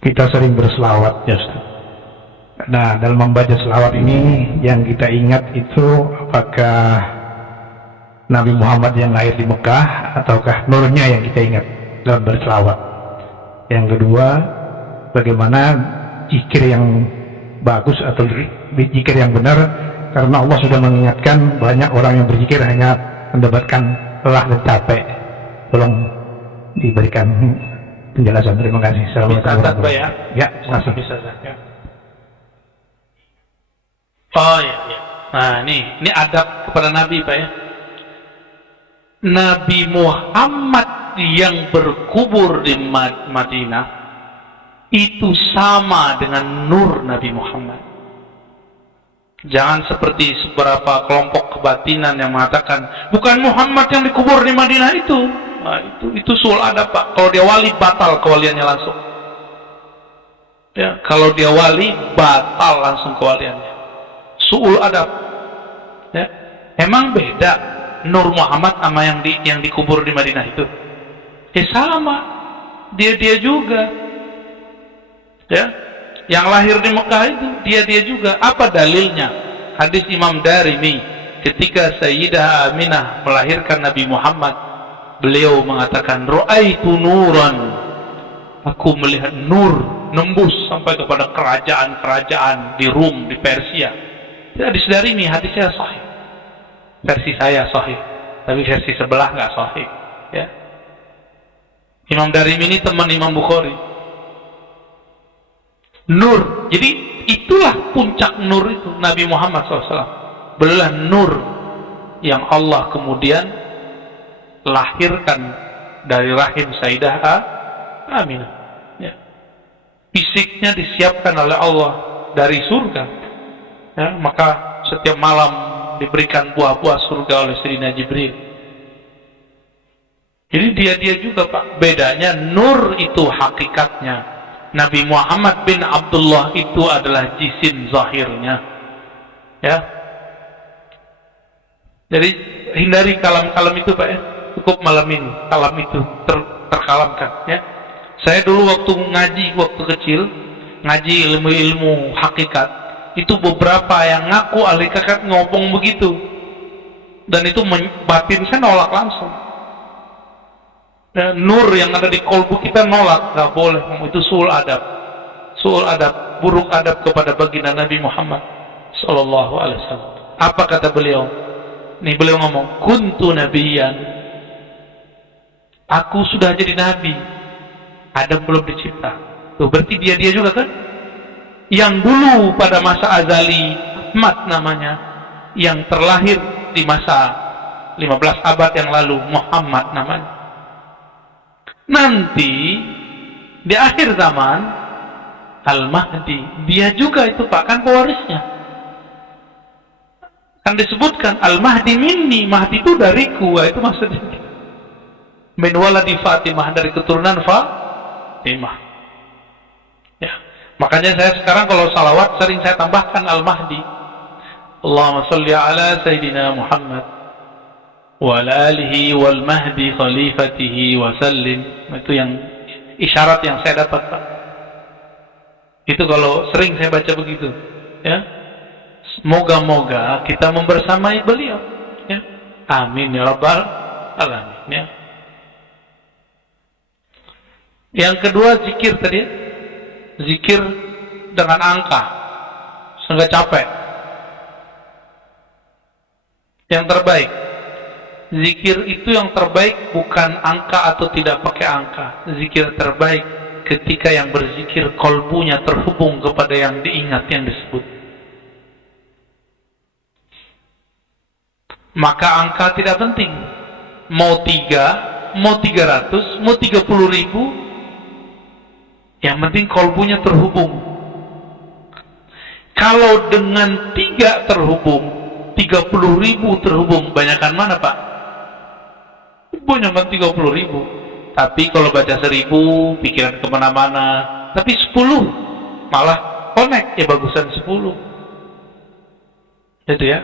kita sering berselawat ya Ustaz. Nah, dalam membaca selawat ini yang kita ingat itu apakah Nabi Muhammad yang lahir di Mekah ataukah nurnya yang kita ingat dalam berselawat. Yang kedua, bagaimana zikir yang bagus atau zikir yang benar, karena Allah sudah mengingatkan banyak orang yang berzikir hanya mendapatkan lelah dan capek. Tolong diberikan penjelasan. Terima kasih. Assalamualaikum. Ya, masih bisa ya. Oh ya, ya. Nah ini adab kepada Nabi Pak ya. Nabi Muhammad yang berkubur di Madinah itu sama dengan nur Nabi Muhammad. Jangan seperti beberapa kelompok kebatinan yang mengatakan bukan Muhammad yang dikubur di Madinah itu. Nah, itu suul adab Pak. Kalau dia wali batal kewaliannya langsung. Ya, kalau dia wali batal langsung kewaliannya. Suul adab. Ya. Emang beda Nur Muhammad sama yang dikubur di Madinah itu? Sama. Dia juga. Ya. Yang lahir di Mekah itu dia juga. Apa dalilnya? Hadis Imam Darimi ketika Sayyidah Aminah melahirkan Nabi Muhammad, beliau mengatakan ra'aitu nuran. Aku melihat nur nembus sampai kepada kerajaan-kerajaan di Rum, di Persia. Hadis Darimi, hadisnya sahih. Versi saya sahih, tapi versi sebelah nggak sahih. Ya. Imam Darimi ini teman Imam Bukhari. Nur, jadi itulah puncak nur itu Nabi Muhammad SAW. Beliau nur yang Allah kemudian lahirkan dari rahim Sayyidah Aminah. Ya. Fisiknya disiapkan oleh Allah dari surga. Ya, maka setiap malam diberikan buah-buah surga oleh Sayyidina Jibril. Jadi dia juga Pak. Bedanya nur itu hakikatnya. Nabi Muhammad bin Abdullah itu adalah jisim zahirnya. Ya. Jadi hindari kalam-kalam itu Pak ya. Cukup malam ini kalam itu terkalamkan ya. Saya dulu waktu ngaji waktu kecil, ngaji ilmu-ilmu hakikat, itu beberapa yang ngaku ahli hakikat ngomong begitu. Dan itu batin saya nolak langsung. Dan nur yang ada di kolbu kita nolak, nggak boleh, itu suul adab. Suul adab, buruk adab kepada baginda Nabi Muhammad sallallahu alaihi wasallam. Apa kata beliau? Nih beliau ngomong, kuntu nabiyyan. Aku sudah jadi nabi. Adam belum dicipta. Tuh berarti dia juga kan? Yang dulu pada masa azali Ahmad namanya, yang terlahir di masa 15 abad yang lalu Muhammad namanya. Nanti di akhir zaman Al-Mahdi, dia juga itu Pak, kan pewarisnya. Kan disebutkan Al-Mahdi minni, Mahdi itu dariku, itu maksudnya. Min waladi Fatimah, dari keturunan Fatimah. Ya. Makanya saya sekarang kalau salawat sering saya tambahkan Al-Mahdi. Allahumma salli ala Sayyidina Muhammad wa ala alihi wal mahdi khalifatihi wa sallim. Itu yang isyarat yang saya dapat Pak. Itu kalau sering saya baca begitu ya. Semoga-moga kita membersamai beliau ya. Amin ya rabbal alamin ya. Yang kedua zikir tadi, zikir dengan angka sehingga capek. Yang terbaik zikir itu yang terbaik bukan angka atau tidak pakai angka. Zikir terbaik ketika yang berzikir kolbunya terhubung kepada yang diingat, yang disebut. Maka angka tidak penting. Mau 3, mau 300, mau 30.000, yang penting kolbunya terhubung. Kalau dengan 3 terhubung, 30.000 terhubung, banyakan mana Pak? Banyakan 30.000. Tapi kalau baca 1.000, pikiran kemana-mana. Tapi 10 malah connect, ya bagusan 10. Itu ya.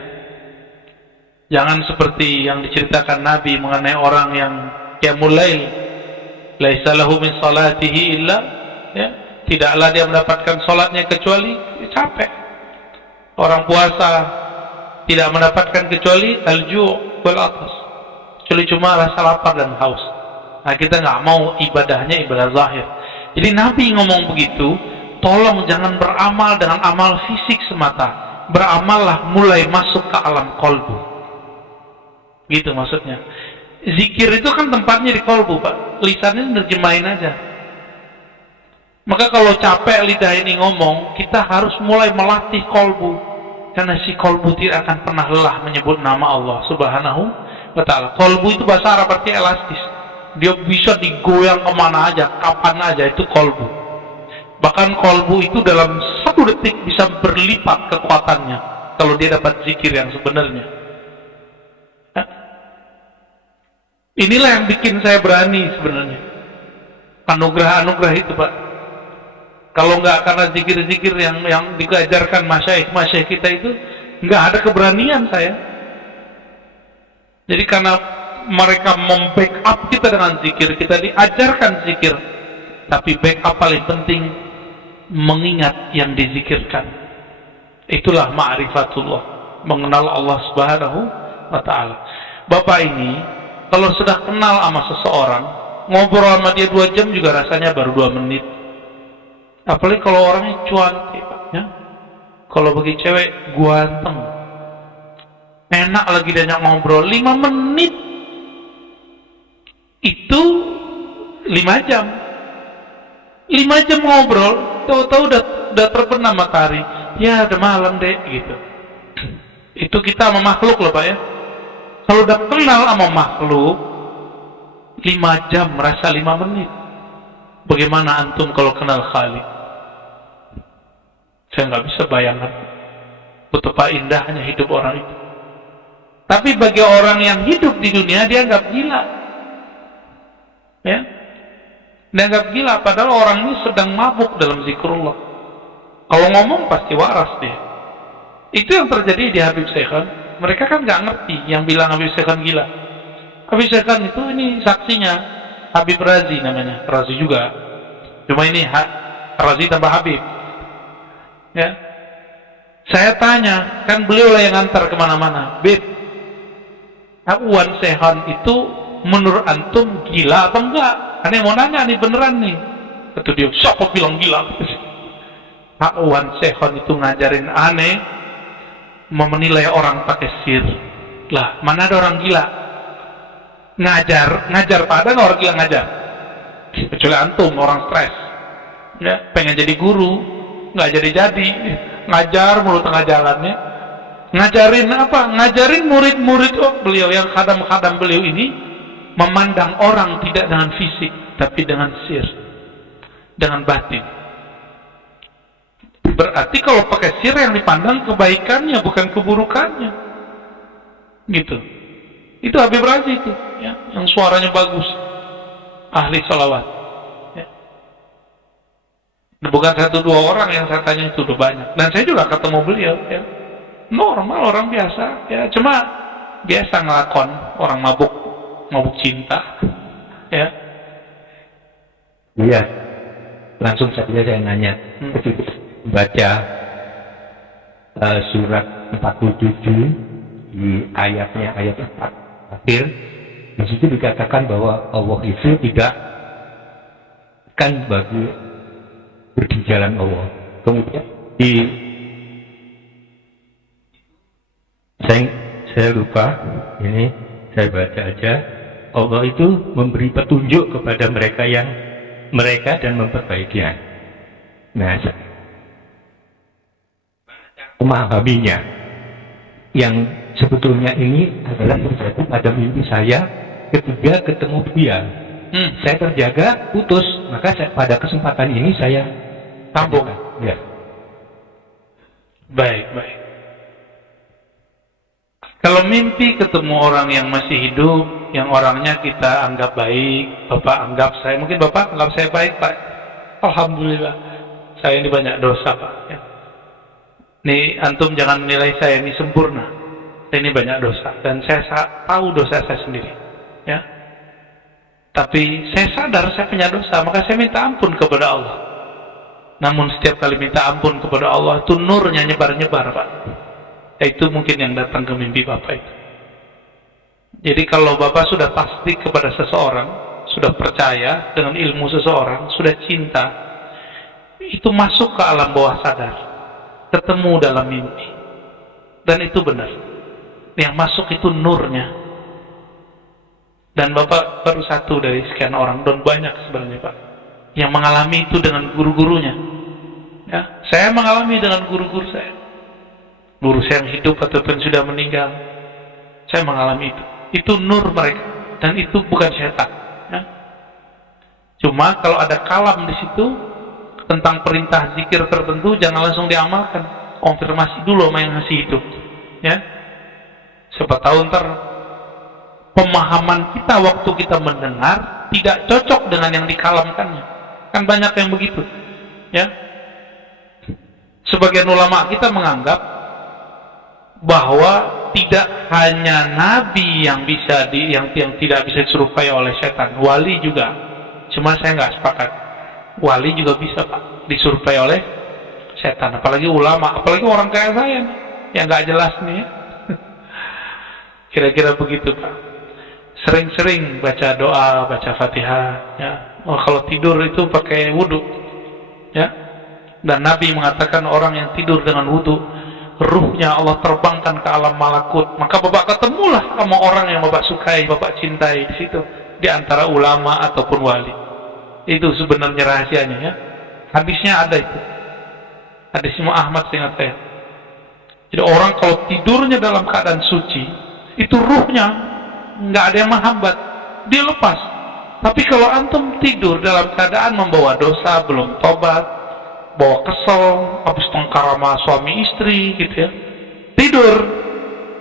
Jangan seperti yang diceritakan Nabi mengenai orang yang qiyamul lail, laisa lahu min salatihi illa ya, Tidaklah dia mendapatkan sholatnya kecuali capek. Orang puasa tidak mendapatkan kecuali al-ju' wal atas, kecuali cuma rasa lapar dan haus. Nah, kita nggak mau ibadahnya ibadah zahir. Jadi Nabi ngomong begitu, tolong jangan beramal dengan amal fisik semata, beramallah mulai masuk ke alam kolbu. Gitu maksudnya. Zikir itu kan tempatnya di kolbu, Pak. Lisannya nerjemahin aja. Maka kalau capek lidah ini ngomong, kita harus mulai melatih kolbu. Karena si kolbu tidak akan pernah lelah menyebut nama Allah Subhanahu wa ta'ala. Kolbu itu bahasa Arab artinya elastis. Dia bisa digoyang kemana aja, kapan aja, itu kolbu. Bahkan kolbu itu dalam 1 detik bisa berlipat kekuatannya kalau dia dapat zikir yang sebenarnya. Inilah yang bikin saya berani sebenarnya. Anugerah-anugerah itu, Pak. Kalau nggak karena zikir-zikir yang diajarkan masyaikh kita itu, nggak ada keberanian saya. Jadi karena mereka membackup kita dengan zikir, kita diajarkan zikir, tapi backup paling penting mengingat yang dizikirkan. Itulah ma'rifatullah, mengenal Allah Subhanahu wa ta'ala. Bapak ini kalau sudah kenal sama seseorang, ngobrol sama dia 2 jam juga rasanya baru 2 menit. Apalagi kalau orangnya cuantik, ya. Kalau bagi cewek ganteng, enak lagi diajak ngobrol 5 menit, itu 5 jam. 5 jam ngobrol, tahu-tahu udah terbenam matahari. Ya udah malam deh, gitu. Itu kita sama makhluk loh, Pak, ya. Kalau udah kenal sama makhluk 5 jam merasa 5 menit. Bagaimana antum kalau kenal Khalik? Saya nggak bisa bayangkan betapa indahnya hidup orang itu. Tapi bagi orang yang hidup di dunia, dia anggap gila, ya. Dia anggap gila, padahal orang ini sedang mabuk dalam zikrullah. Kalau ngomong pasti waras dia. Itu yang terjadi di Habib Sekhan. Mereka kan nggak ngerti yang bilang Habib Sekhan gila. Habib Sekhan itu ini saksinya Habib Razi namanya, Razi juga. Cuma ini Razi tambah Habib. Ya, saya tanya, kan beliau lah yang ngantar kemana-mana. Bib, Wan Sekhan itu menurut antum gila atau enggak? Aneh mau nanya nih, beneran nih. Kata dia, siapa bilang gila? Wan Sekhan itu ngajarin aneh menilai orang pakai sir. Lah, mana ada orang gila? Ngajar pada nggak orang gila ngajar. Kecuali antum, orang stres. Ya, pengen jadi guru. Nggak jadi ngajar mulu tengah jalannya. Ngajarin apa? Ngajarin murid-murid beliau yang khadam-khadam beliau ini memandang orang tidak dengan fisik tapi dengan sir, dengan batin. Berarti kalau pakai sir yang dipandang kebaikannya bukan keburukannya, gitu. Itu Habib Razi itu, ya, yang suaranya bagus, ahli salawat. Bukan 1-2 orang yang saya tanya, itu udah banyak. Dan saya juga ketemu beliau, ya. Normal, orang biasa, ya. Cuma biasa ngelakon orang mabuk cinta, ya. Iya. Langsung saja saya nanya. Baca surat 47 di ayat 4 akhir, di situ dikatakan bahwa Allah itu tidak kan bagi di jalan Allah. Kemudian saya lupa, ini saya baca aja, Allah itu memberi petunjuk kepada mereka dan memperbaikinya. Nah, memahaminya yang sebetulnya ini adalah terjadi pada mimpi saya ketika ketemu dia. Saya terjaga, putus, maka pada kesempatan ini saya sambung. Ya. Baik. Kalau mimpi ketemu orang yang masih hidup, yang orangnya kita anggap baik, Bapak anggap saya, mungkin Bapak anggap saya baik, Pak. Alhamdulillah, saya ini banyak dosa, Pak. Ya. Nih, antum jangan menilai saya ini sempurna. Saya ini banyak dosa, dan saya tahu dosa saya sendiri. Ya. Tapi saya sadar saya punya dosa, maka saya minta ampun kepada Allah. namun setiap kali minta ampun kepada Allah itu nurnya nyebar-nyebar, Pak. Itu mungkin yang datang ke mimpi Bapak itu. Jadi kalau Bapak sudah tasdik kepada seseorang, sudah percaya dengan ilmu seseorang, sudah cinta, itu masuk ke alam bawah sadar, ketemu dalam mimpi, dan itu benar. Yang masuk itu nurnya. Dan Bapak baru satu dari sekian orang, dan banyak sebenarnya, Pak, yang mengalami itu dengan guru-gurunya. Ya, saya mengalami dengan guru-guru saya. Guru saya yang hidup ataupun sudah meninggal, saya mengalami itu. Itu nur mereka, dan itu bukan setan. Ya. Cuma kalau ada kalam di situ tentang perintah zikir tertentu, jangan langsung diamalkan. Konfirmasi dulu sama yang ngasih hidup. Ya, siapa tahu ntar pemahaman kita waktu kita mendengar tidak cocok dengan yang dikalamkannya. Kan banyak yang begitu. Ya. Sebagian ulama kita menganggap bahwa tidak hanya nabi yang bisa yang tidak bisa diserupai oleh setan, wali juga. Cuma saya nggak sepakat. Wali juga bisa, Pak, diserupai oleh setan. Apalagi ulama, apalagi orang kayak saya nih, yang nggak jelas nih. Ya. Kira-kira begitu, Pak. Sering-sering baca doa, baca Fatihah. Ya. Oh, kalau tidur itu pakai wudhu. Ya. Dan Nabi mengatakan orang yang tidur dengan wudhu, ruhnya Allah terbangkan ke alam malakut. Maka Bapak ketemulah sama orang yang Bapak sukai, Bapak cintai di situ, di antara ulama ataupun wali. Itu sebenarnya rahasianya, ya. Hadisnya ada itu. Hadis Imam Ahmad, seingat saya. Jadi orang kalau tidurnya dalam keadaan suci, itu ruhnya nggak ada yang menghambat, dia lepas. Tapi kalau antum tidur dalam keadaan membawa dosa, belum tobat, bawa kesel, habis tengkar sama suami istri gitu ya, tidur,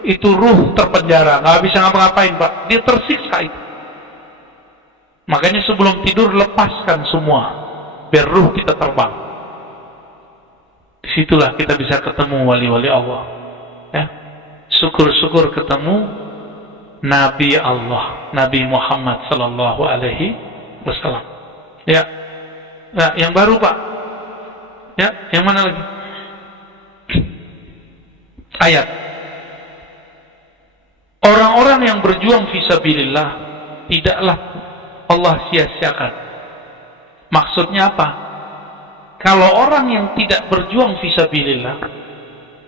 itu ruh terpenjara, nggak bisa ngapa-ngapain, Pak. Dia tersiksa itu. Makanya sebelum tidur lepaskan semua, biar ruh kita terbang. Disitulah kita bisa ketemu wali-wali Allah. Ya, syukur-syukur ketemu Nabi Allah, Nabi Muhammad Sallallahu Alaihi Wasallam. Ya, nah, yang baru, Pak. Ya, yang mana lagi? Ayat. Orang-orang yang berjuang fisabilillah tidaklah Allah sia-siakan. Maksudnya apa? Kalau orang yang tidak berjuang fisabilillah,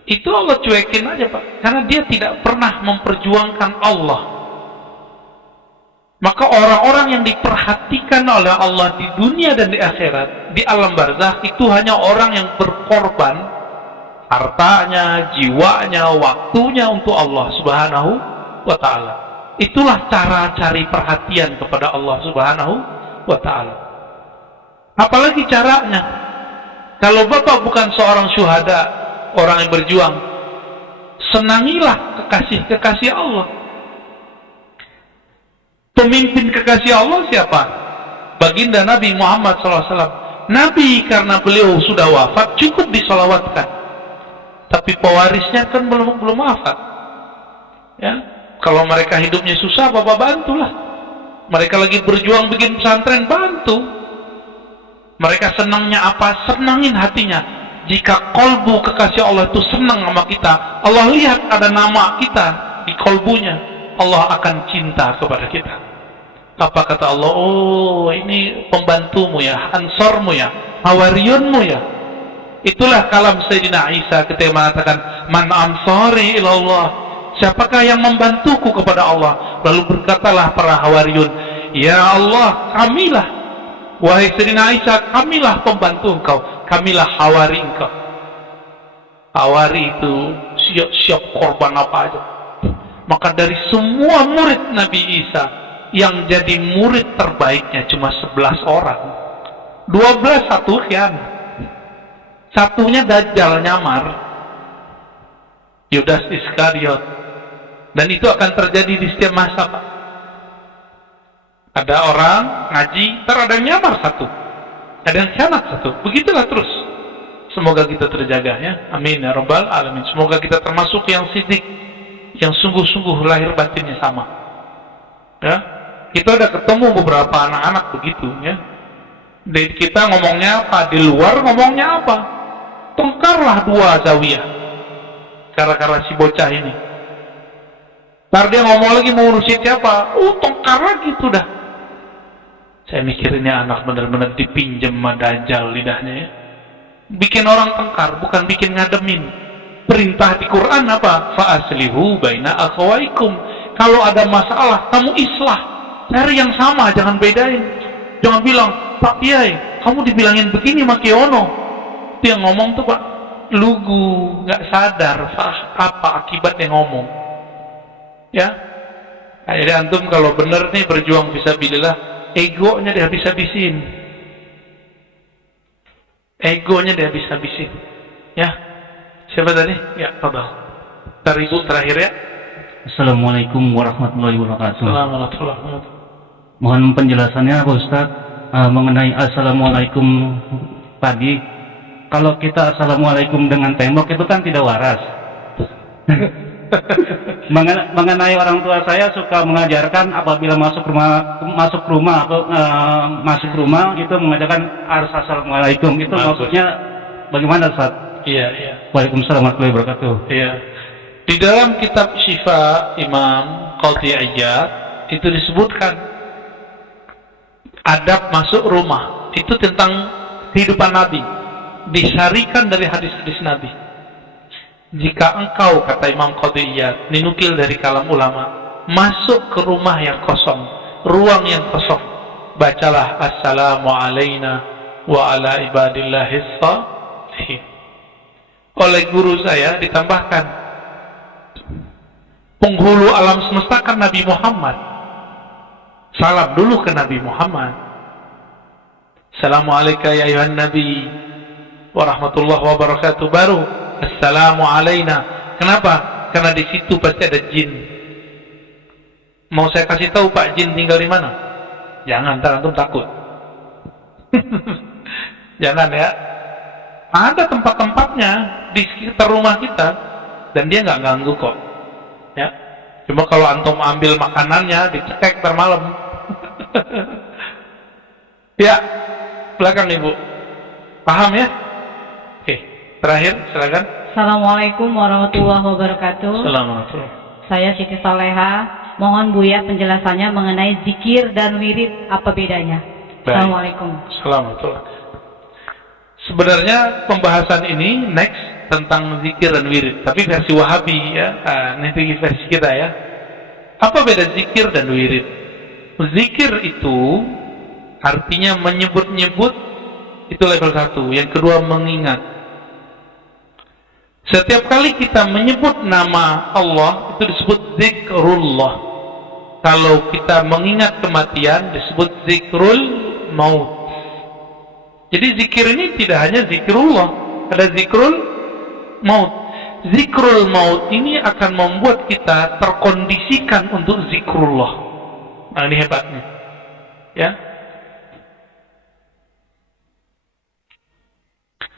itu Allah cuekin aja, Pak. Karena dia tidak pernah memperjuangkan Allah. Maka orang-orang yang diperhatikan oleh Allah di dunia dan di akhirat, di alam barzakh, itu hanya orang yang berkorban hartanya, jiwanya, waktunya untuk Allah Subhanahu wa ta'ala. Itulah cara cari perhatian kepada Allah Subhanahu wa ta'ala. Apalagi caranya? Kalau Bapak bukan seorang syuhada, orang yang berjuang, senangilah kekasih-kekasih Allah. Pemimpin kekasih Allah siapa? Baginda Nabi Muhammad SAW. Nabi karena beliau sudah wafat cukup disolawatkan, tapi pewarisnya kan belum wafat. Ya, kalau mereka hidupnya susah, Bapak bantulah. Mereka lagi berjuang bikin pesantren, bantu. Mereka senangnya apa? Senangin hatinya. Jika kolbu kekasih Allah itu senang sama kita, Allah lihat ada nama kita di kolbunya, Allah akan cinta kepada kita. Apa kata Allah? Oh, ini pembantumu ya, ansormu ya, hawariyunmu ya. Itulah kalam Sayyidina Isa ketika mengatakan, Man ansari ilallah, siapakah yang membantuku kepada Allah? Lalu berkatalah para hawariyun, Ya Allah, kamilah. Wahai Sayyidina Isa, kamilah pembantu engkau, kamilah hawari engkau. Hawari itu siap korban apa aja. Maka dari semua murid Nabi Isa, yang jadi murid terbaiknya cuma 11 orang. 12 satu khianat. Satunya Dajjal nyamar, Yudas Iskariot. Dan itu akan terjadi di setiap masa, Pak. Ada orang ngaji, ntar ada yang nyamar satu, ada yang khianat satu. Begitulah terus. Semoga kita terjaga, ya. Amin ya rabbal alamin. Semoga kita termasuk yang sidik, yang sungguh-sungguh lahir batinnya sama. Ya, kita udah ketemu beberapa anak-anak begitu, ya. Di kita ngomongnya apa, di luar ngomongnya apa. Tengkarlah dua zawiyah gara-gara si bocah ini. Ntar dia ngomong lagi mau urusin siapa, tengkar lagi sudah. Saya mikirinnya anak benar-benar dipinjem sama Dajjal lidahnya ya. Bikin orang tengkar, bukan bikin ngademin. Perintah di Quran apa? Fa'aslihu baina akhawaikum. Kalau ada masalah, kamu islah. Cari yang sama, jangan bedain. Jangan bilang, Pak Kiai, kamu dibilangin begini sama Kiono. Dia ngomong tuh Pak, lugu, nggak sadar apa akibatnya ngomong. Ya, nah, jadi antum kalau bener nih berjuang fisabilillah, egonya dihabis-habisin. Egonya dihabis-habisin. Ya, siapa tadi? Ya, Fadal. Ibu terakhir ya. Assalamualaikum warahmatullahi wabarakatuh. Assalamualaikum. Mohon penjelasannya Pak Ustadz mengenai Assalamualaikum pagi. Kalau kita Assalamualaikum dengan tembok itu kan tidak waras. Mengenai orang tua saya suka mengajarkan apabila masuk rumah itu mengajarkan harus Assalamualaikum. Itu maksudnya bagaimana Ustaz? Iya. Waalaikumsalam warahmatullahi wabarakatuh. Iya. Di dalam kitab Syifa Imam Qadhi Iyad itu disebutkan adab masuk rumah itu tentang kehidupan Nabi, disarikan dari hadis-hadis Nabi. Jika engkau, kata Imam Qadhi Iyad, dinukil dari kalam ulama, masuk ke rumah yang kosong, ruang yang kosong, bacalah assalamu alayna wa ala ibadillahis shalihin. Oleh guru saya ditambahkan, penghulu alam semesta kan Nabi Muhammad. Salam dulu ke Nabi Muhammad. Assalamualaikum ya ayuhan Nabi wa rahmatullahi wabarakatuh. Baru assalamu alayna. Kenapa? Karena di situ pasti ada jin. Mau saya kasih tahu Pak jin tinggal di mana? Jangan, ntar antum takut. Jangan ya. Ada tempat-tempatnya di sekitar rumah kita dan dia nggak ganggu kok. Ya. Cuma kalau antum ambil makanannya dicekek ntar malam. Ya, belakang Ibu. Paham ya? Oke, terakhir silakan. Assalamualaikum warahmatullahi wabarakatuh. Assalamualaikum. Saya Siti Soleha. Mohon Buya penjelasannya mengenai zikir dan wirid, apa bedanya? Assalamualaikum. Assalamualaikum. Sebenarnya pembahasan ini next tentang zikir dan wirid, tapi versi Wahabi ya. Nanti versi kita ya. Apa beda zikir dan wirid? Zikir itu artinya menyebut-nyebut, itu level 1. Yang kedua mengingat. Setiap kali kita menyebut nama Allah itu disebut zikrullah. Kalau kita mengingat kematian disebut zikrul maut. Jadi zikir ini tidak hanya zikrullah, ada zikrul maut. Zikrul maut ini akan membuat kita terkondisikan untuk zikrullah. Nah, ini hebatnya. Ya.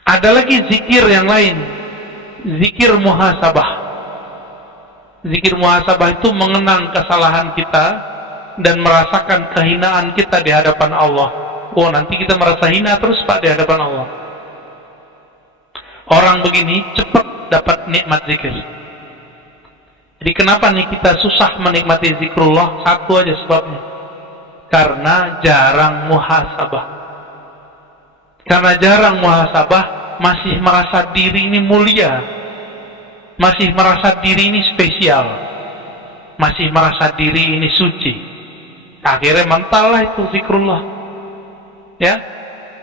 Ada lagi zikir yang lain. Zikir muhasabah. Zikir muhasabah itu mengenang kesalahan kita dan merasakan kehinaan kita di hadapan Allah. Oh, nanti kita merasa hina terus Pak di hadapan Allah. Orang begini cepat dapat nikmat zikir. Jadi kenapa nih kita susah menikmati zikrullah? Satu aja sebabnya. Karena jarang muhasabah. Karena jarang muhasabah, masih merasa diri ini mulia. Masih merasa diri ini spesial. Masih merasa diri ini suci. Akhirnya mental lah itu zikrullah. Ya,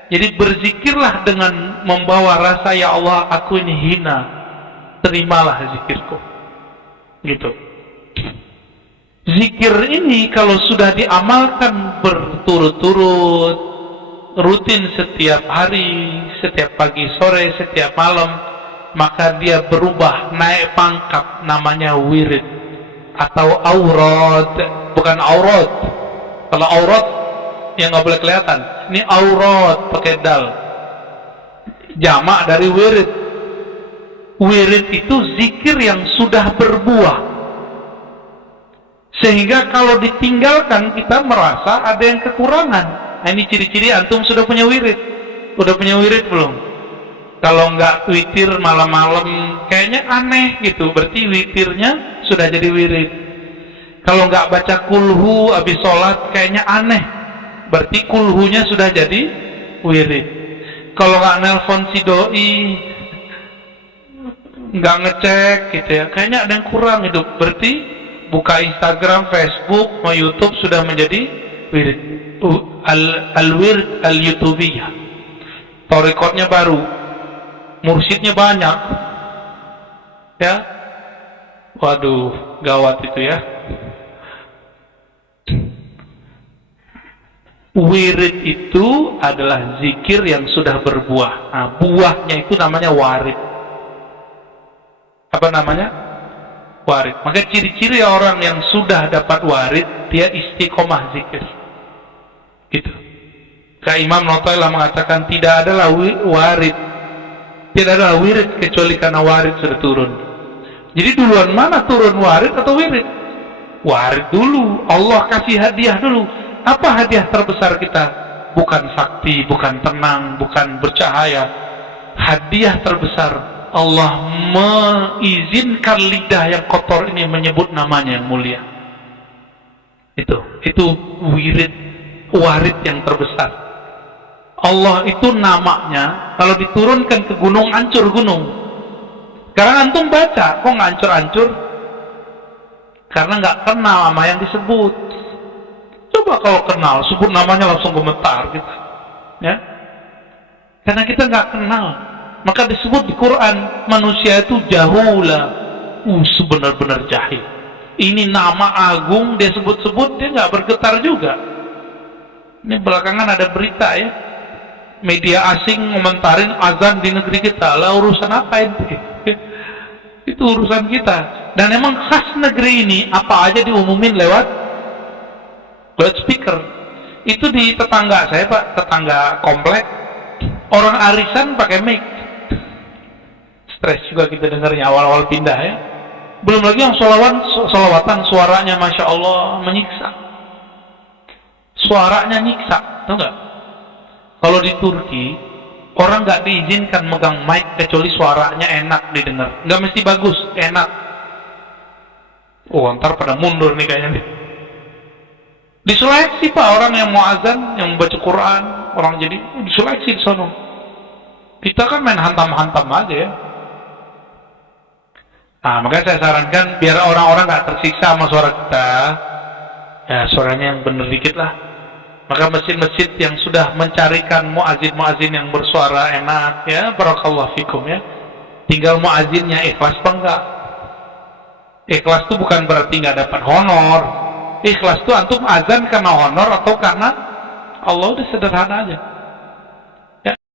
jadi berzikirlah dengan membawa rasa, ya Allah, aku ini hina, terimalah zikirku, gitu. Zikir ini kalau sudah diamalkan berturut-turut, rutin setiap hari, setiap pagi, sore, setiap malam, maka dia berubah, naik pangkat, namanya wirid atau aurad, bukan aurat. Kalau aurat yang nggak boleh kelihatan, ini aurat pakai dal, jamak dari wirid. Wirid itu zikir yang sudah berbuah, sehingga kalau ditinggalkan kita merasa ada yang kekurangan. Nah, ini ciri-ciri antum sudah punya wirid. Udah punya wirid belum? Kalau nggak witir malam-malam kayaknya aneh gitu, berarti witirnya sudah jadi wirid. Kalau nggak baca kulhu habis sholat kayaknya aneh, berarti kulhunya sudah jadi wirid. Kalau nggak nelpon si doi, nggak ngecek gitu ya, kayaknya ada yang kurang hidup, berarti buka Instagram, Facebook, mau YouTube sudah menjadi wirid. Al-wird al-yutubiyah, torikotnya baru, mursyidnya banyak ya. Waduh, gawat itu ya. Wirid itu adalah zikir yang sudah berbuah. Nah, buahnya itu namanya warid. Apa namanya? Warid. Maka ciri-ciri orang yang sudah dapat warid, dia istiqomah zikir. Gitu. Kayak Imam Notoilah mengatakan tidak adalah warid, tidak adalah wirid kecuali karena warid sudah turun. Jadi duluan mana turun, warid atau wirid? Warid dulu. Allah kasih hadiah dulu. Apa hadiah terbesar kita? Bukan sakti, bukan tenang, bukan bercahaya. Hadiah terbesar, Allah mengizinkan lidah yang kotor ini menyebut namanya yang mulia. Itu wirid, warid yang terbesar. Allah itu namanya kalau diturunkan ke gunung, hancur gunung. Sekarang antum baca, kok nggak hancur-hancur? Karena nggak kenal sama yang disebut. Coba kalau kenal, sebut namanya langsung gemetar kita, ya. Karena kita nggak kenal, maka disebut di Quran manusia itu jahula, sebenar-benar jahil. Ini nama agung dia sebut-sebut, dia nggak bergetar juga. Ini belakangan ada berita ya, media asing ngomentarin azan di negeri kita. Lah urusan apa itu? Itu urusan kita. Dan emang khas negeri ini, apa aja diumumin lewat loudspeaker. Itu di tetangga saya Pak, tetangga komplek, orang arisan pakai mic. Stres juga kita dengarnya awal-awal pindah ya. Belum lagi yang solawatan suaranya Masya Allah menyiksa. Suaranya nyiksa, tahu nggak? Kalau di Turki orang nggak diizinkan megang mic kecuali suaranya enak didengar. Nggak mesti bagus, enak. Oh, ntar pada mundur nih kayaknya nih. Diseleksi Pak, orang yang mau azan, yang baca Quran, orang jadi diseleksi di sana. Kita kan main hantam-hantam aja ya. Nah, makanya saya sarankan biar orang-orang nggak tersiksa sama suara kita, ya suaranya yang bener dikit lah. Maka masjid-masjid yang sudah mencarikan muazin-muazin yang bersuara enak, ya barakallahu fikum ya. Tinggal muazinnya ikhlas apa enggak? Ikhlas itu bukan berarti nggak dapat honor. Ikhlas itu antum azan karena honor atau karena Allah, udah sederhana aja.